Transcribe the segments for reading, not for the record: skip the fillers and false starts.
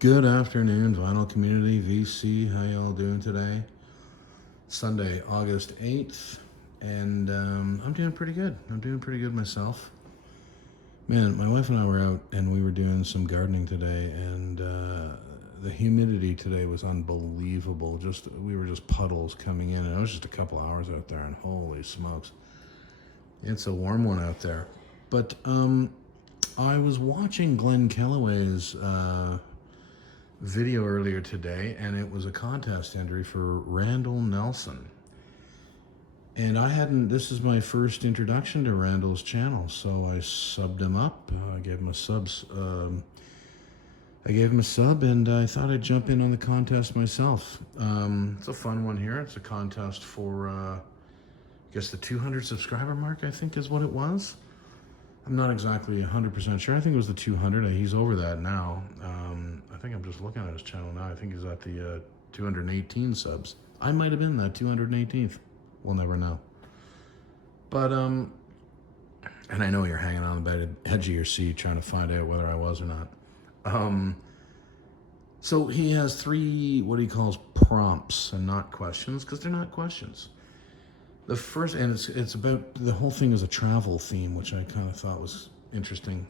Good afternoon, Vinyl Community VC. How y'all doing today? Sunday, August 8th, and I'm doing pretty good. I'm doing pretty good myself. Man, my wife and I were out and we were doing some gardening today, and the humidity today was unbelievable. We were just puddles coming in, and it was just a couple hours out there, and holy smokes, it's a warm one out there. But I was watching Glenn Kellaway's video earlier today, and it was a contest entry for Randall Nelson. And this is my first introduction to Randall's channel, so I subbed him up. I gave him a sub, and I thought I'd jump in on the contest myself. It's a fun one here. It's a contest for, I guess, the 200 subscriber mark, I think is what it was. I'm not exactly 100% sure. I think it was the 200. He's over that now. I think I'm just looking at his channel now. I think he's at the 218 subs. I might have been that 218th. We'll never know. But, and I know you're hanging on the edge of your seat trying to find out whether I was or not. So he has three, what he calls prompts and not questions, because they're not questions. The first, and it's about, the whole thing is a travel theme, which I kind of thought was interesting.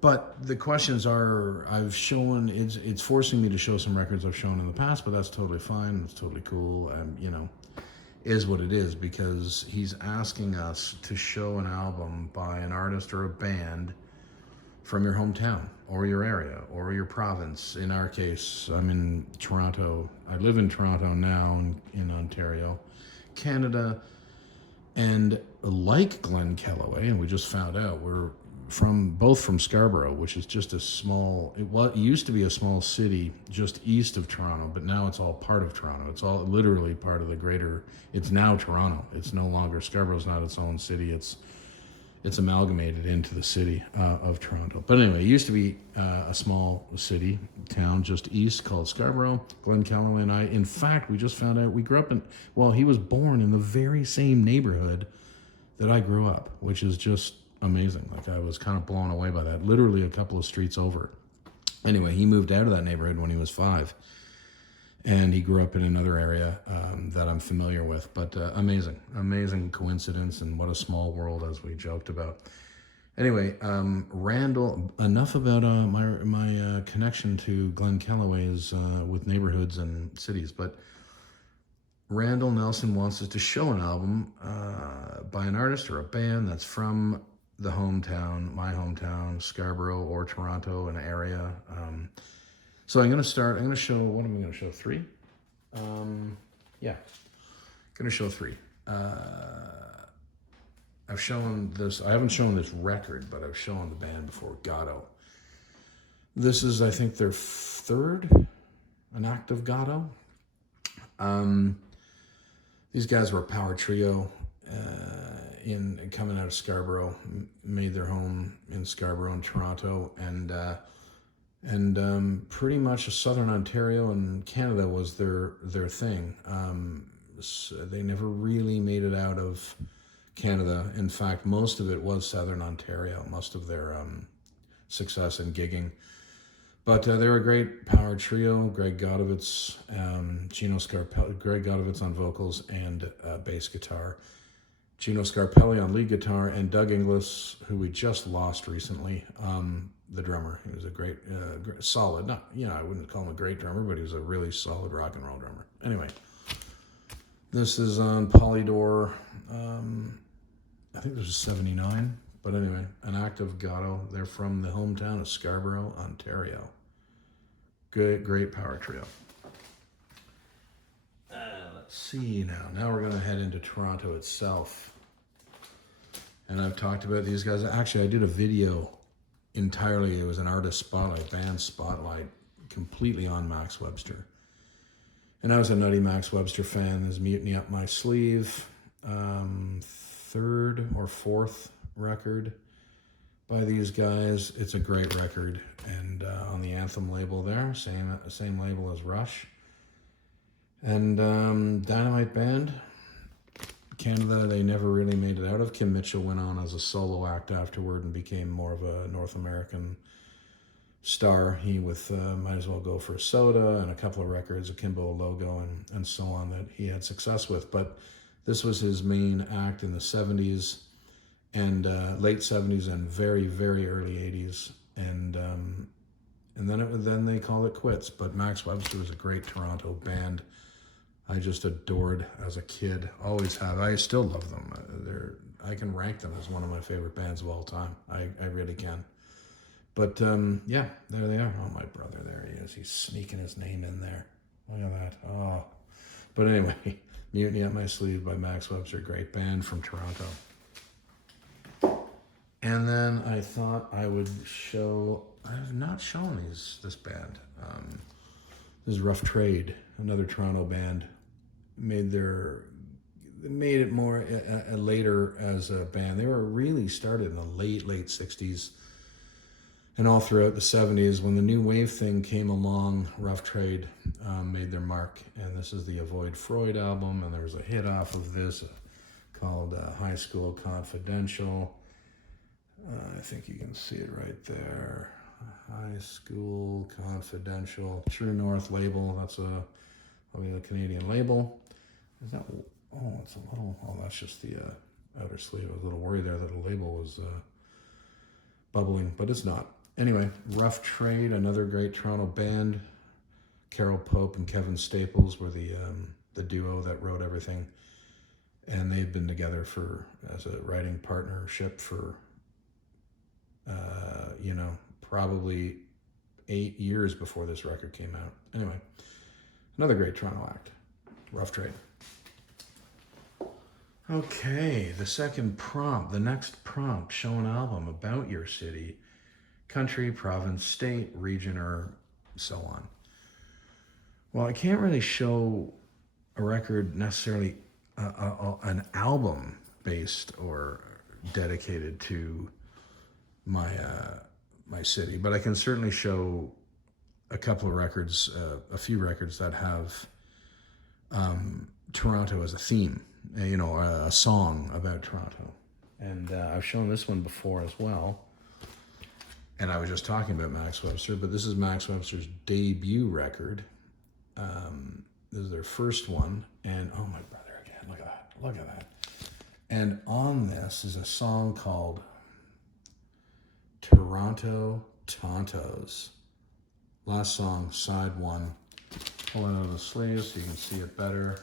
But the questions are, it's forcing me to show some records I've shown in the past, but that's totally fine. It's totally cool. Is what it is, because he's asking us to show an album by an artist or a band from your hometown or your area or your province. In our case, I'm in Toronto. I live in Toronto now in Ontario, Canada. And like Glenn Kellaway, and we just found out, we're both from Scarborough, which is just it used to be a small city just east of Toronto, but now it's all part of Toronto. It's all literally part of it's now Toronto. It's no longer, Scarborough's not its own city. It's amalgamated into the city of Toronto. But anyway, it used to be a small town just east called Scarborough. Glenn Kellaway and I, in fact, we just found out we grew up he was born in the very same neighborhood that I grew up, which is just amazing. Like, I was kind of blown away by that. Literally a couple of streets over. Anyway, he moved out of that neighborhood when he was 5. And he grew up in another area that I'm familiar with. But amazing coincidence, and what a small world, as we joked about. Anyway, Randall, enough about my connection to Glenn Kellaway's with neighborhoods and cities. But Randall Nelson wants us to show an album by an artist or a band that's from the hometown, my hometown, Scarborough or Toronto, an area. So I'm going to show, what am I going to show? 3? Yeah, going to show 3. I've shown this, I haven't shown this record, but I've shown the band before, Gatto. This is, I think, their 3rd, an act of Gatto. These guys were a power trio coming out of Scarborough, made their home in Scarborough and Toronto, and pretty much Southern Ontario and Canada was their thing. So they never really made it out of Canada. In fact, most of it was Southern Ontario, most of their success in gigging. But they were a great power trio. Greg Godovitz on vocals and bass guitar. Gino Scarpelli on lead guitar, and Doug Inglis, who we just lost recently, the drummer. He was a great, solid, I wouldn't call him a great drummer, but he was a really solid rock and roll drummer. Anyway, this is on Polydor, I think this is 79, but anyway, an act of Gatto. They're from the hometown of Scarborough, Ontario. Great power trio. Let's see now. Now we're going to head into Toronto itself. And I've talked about these guys. Actually, I did a video entirely. It was an artist spotlight, band spotlight, completely on Max Webster. And I was a nutty Max Webster fan. There's Mutiny Up My Sleeve. 3rd or 4th record by these guys. It's a great record. And on the Anthem label there, same label as Rush. And Dynamite Band, Canada, they never really made it out of. Kim Mitchell went on as a solo act afterward and became more of a North American star. He with Might As Well Go for a Soda and a couple of records, Akimbo logo and so on that he had success with. But this was his main act in the 70s and late 70s and very, very early 80s. And then they called it quits. But Max Webster was a great Toronto band. I just adored as a kid. Always have. I still love them. I can rank them as one of my favorite bands of all time. I really can. But yeah, there they are. Oh, my brother, there he is. He's sneaking his name in there. Look at that. Oh. But anyway, Mutiny Up My Sleeve by Max Webster, great band from Toronto. And then I thought I would show, I have not shown this band. This is Rough Trade, another Toronto band. Made it more later as a band. They were really started in the late 60s and all throughout the 70s. When the new wave thing came along, Rough Trade made their mark. And this is the Avoid Freud album, and there's a hit off of this called High School Confidential. I think you can see it right there. High School Confidential. True North label. That's probably a Canadian label. Is that? Oh, it's a little. Oh, that's just the outer sleeve. I was a little worried there that the label was bubbling, but it's not. Anyway, Rough Trade, another great Toronto band. Carol Pope and Kevin Staples were the duo that wrote everything, and they've been together as a writing partnership for probably 8 years before this record came out. Anyway, another great Toronto act, Rough Trade. Okay, the next prompt, show an album about your city, country, province, state, region, or so on. Well, I can't really show a record necessarily an album based or dedicated to my city, but I can certainly show a couple of records, a few records that have Toronto as a theme, a song about Toronto. And I've shown this one before as well. And I was just talking about Max Webster, but this is Max Webster's debut record. This is their first one. And oh, my brother again, look at that. And on this is a song called Toronto Tontos. Last song, side one. Pull it out of the sleeve so you can see it better.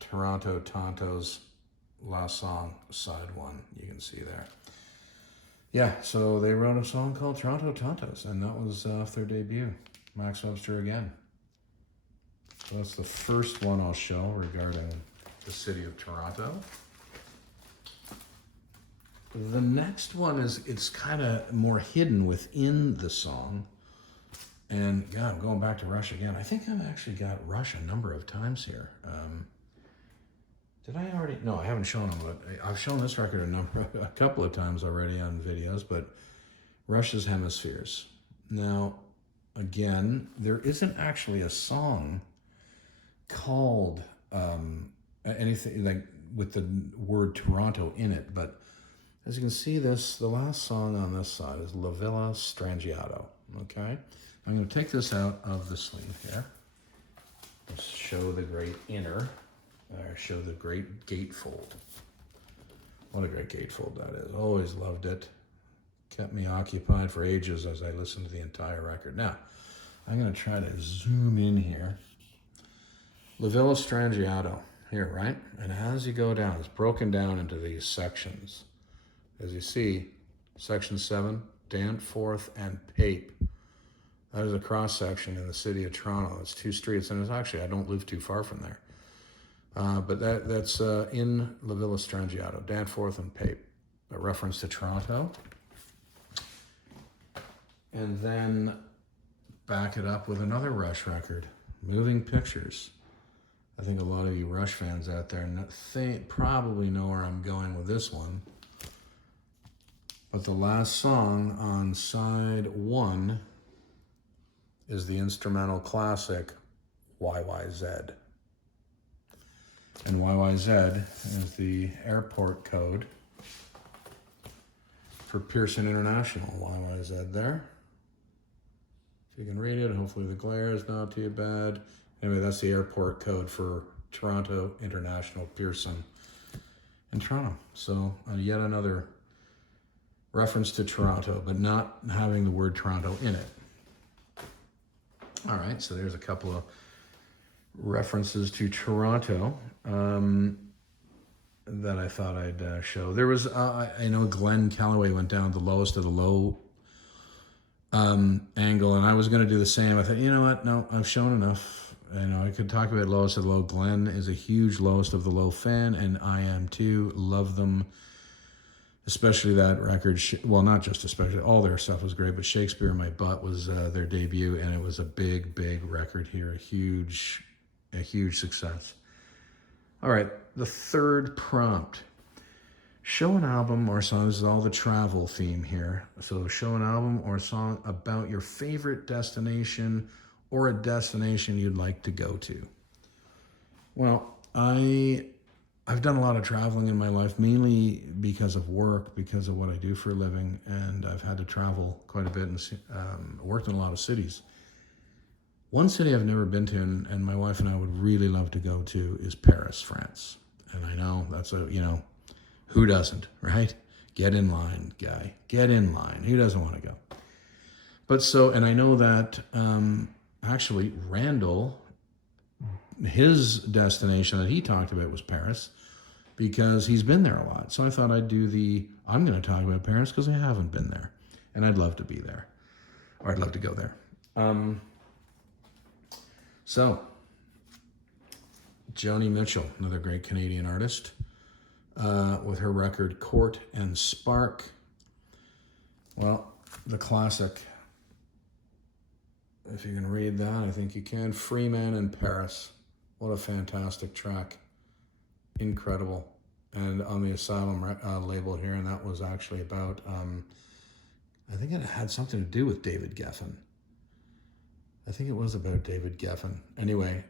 Toronto Tontos, last song, side one. You can see there. Yeah, so they wrote a song called Toronto Tontos, and that was off their debut. Max Webster again. So that's the first one I'll show regarding the city of Toronto. The next one it's kind of more hidden within the song. And yeah, I'm going back to Rush again. I think I've actually got Rush a number of times here. Did I already? No, I haven't shown them, but I've shown this record a couple of times already on videos, but Rush's Hemispheres. Now, again, there isn't actually a song called anything like with the word Toronto in it, but as you can see, the last song on this side is La Villa Strangiato, okay? I'm going to take this out of the sleeve here. Let's show the great inner, show the great gatefold. What a great gatefold that is. Always loved it. Kept me occupied for ages as I listened to the entire record. Now, I'm going to try to zoom in here. La Villa Strangiato, here, right? And as you go down, it's broken down into these sections. As you see, section 7, Danforth and Pape. That is a cross section in the city of Toronto. It's 2 streets, and it's actually, I don't live too far from there. But that's in La Villa Strangiato, Danforth and Pape, a reference to Toronto. And then back it up with another Rush record, Moving Pictures. I think a lot of you Rush fans out there probably know where I'm going with this one. But the last song on side 1 is the instrumental classic YYZ. And YYZ is the airport code for Pearson International. YYZ there. If you can read it, hopefully the glare is not too bad. Anyway, that's the airport code for Toronto International Pearson in Toronto. So yet another reference to Toronto, but not having the word Toronto in it. All right, so there's a couple of references to Toronto that I thought I'd show. There was, I know Glenn Calloway went down the lowest of the low angle, and I was going to do the same. I thought, you know what? No, I've shown enough. You know, I could talk about lowest of the low. Glenn is a huge lowest of the low fan, and I am too. Love them, especially that record. Well, not just especially. All their stuff was great, but Shakespeare in My Butt was their debut, and it was a big, big record here. A huge success. All right, the third prompt. Show an album or song. This is all the travel theme here. So show an album or a song about your favorite destination or a destination you'd like to go to. Well, I've done a lot of traveling in my life, mainly because of work, because of what I do for a living, and I've had to travel quite a bit and worked in a lot of cities. One city I've never been to, and my wife and I would really love to go to, is Paris, France. And I know that's who doesn't, right? Get in line, guy. Get in line. Who doesn't want to go? But and I know that actually Randall, his destination that he talked about was Paris because he's been there a lot. So I thought I'd do I'm going to talk about Paris because I haven't been there. And I'd love to be there. Or I'd love to go there. So, Joni Mitchell, another great Canadian artist, with her record Court and Spark. Well, the classic, if you can read that, I think you can. Free Man in Paris. What a fantastic track. Incredible. And on the Asylum label here, and that was actually about, I think it had something to do with David Geffen. I think it was about David Geffen. Anyway,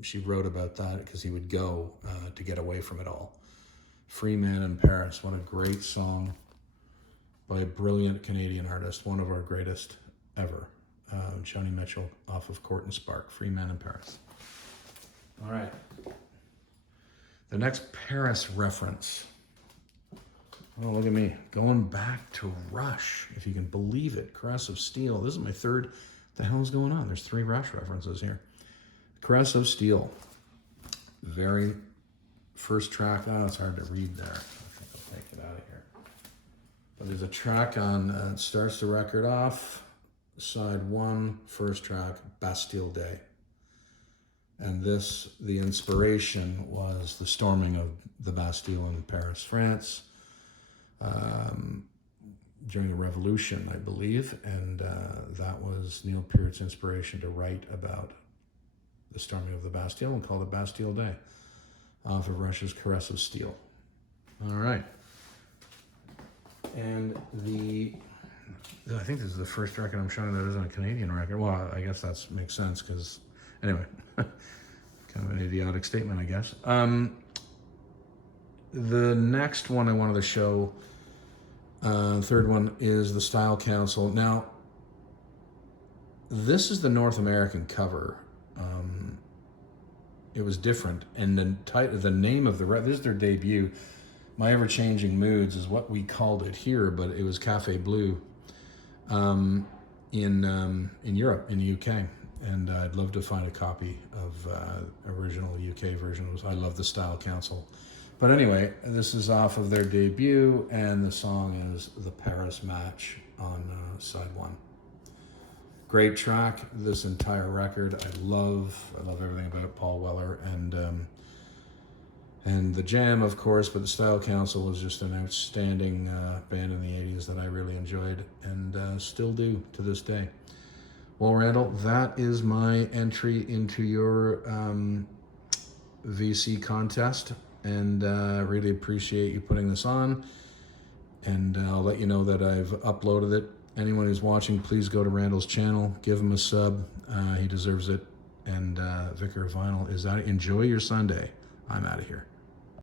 she wrote about that because he would go to get away from it all. Free Man in Paris. What a great song by a brilliant Canadian artist. One of our greatest ever. Joni Mitchell off of Court and Spark. Free Man in Paris. All right. The next Paris reference. Oh, look at me. Going back to Rush, if you can believe it. Caress of Steel. This is my third. What the hell is going on? There's 3 Rush references here. Caress of Steel. Very first track. Oh, it's hard to read there. I think I'll take it out of here. But there's a track on, it starts the record off. Side 1, first track, Bastille Day. And the inspiration was the storming of the Bastille in Paris, France. During the Revolution, I believe, and that was Neil Peart's inspiration to write about the storming of the Bastille and called it Bastille Day, off of Rush's Caress of Steel. All right. And I think this is the first record I'm showing that isn't a Canadian record. Well, I guess that makes sense because, anyway, kind of an idiotic statement, I guess. The next one I wanted to show, third one, is the Style Council. Now, this is the North American cover. It was different, and the name of this is their debut. My Ever-Changing Moods is what we called it here, but it was Café Bleu in Europe, in the UK. And I'd love to find a copy of original UK version. I love the Style Council. But anyway, this is off of their debut, and the song is The Paris Match on side 1. Great track, this entire record. I love everything about Paul Weller and the Jam, of course, but the Style Council was just an outstanding band in the 80s that I really enjoyed and still do to this day. Well, Randall, that is my entry into your VC contest, and really appreciate you putting this on, and I'll let you know that I've uploaded it. Anyone who's watching, please go to Randall's channel, give him a sub. He deserves it. And Vicar of Vinyl is out. Enjoy your Sunday. I'm out of here.